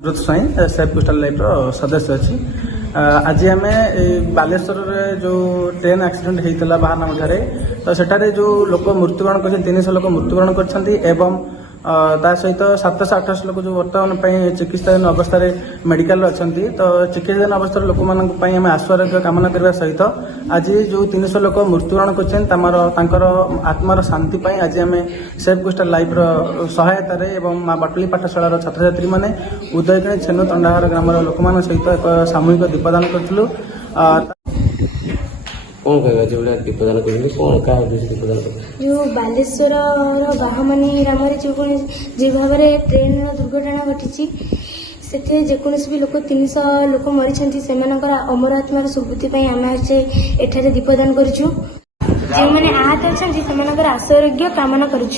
रुद्र स्वाई safe coastal life सदस्य अच्छी आज आम बालेश्वर जो ट्रेन एक्सीडेंट होता बाहानाम ठारे तो सेठारे जो लोक मृत्युवरण कर 300 लोक मृत्युवरण कर सहित 700-800 लोक जो बर्तमान चिकित्साधीन अवस्था मेडिकल अच्छा तो चिकित्साधीन अवस्था लोक मानी आशु कामना करने सहित आज जो 300 लोक मृत्युवरण कर आत्मार शांति आज आम सेफ कोस्टाल लाइफ सहायतार माँ बाटली पाठशाला छात्र छात्री मैंने उदयगिणी छेनु तंडाहार ग्राम लोक सहित एक सामूहिक दीपदान करूँ। कौन कहवा जो दीपदान करेंगे कौन क्या उद्देश्य दीपदान कर जो बालेश्वर बाहामानी ग्राम जो भाव में ट्रेन दुर्घटना घटी से जेकोसी भी लोक 300 लोक मरी से अमर आत्मार सुबुद्धि आम एठारे दीपदान करूँ जो मैंने आहत अच्छा से आशु आरोग्य कामना करूँ।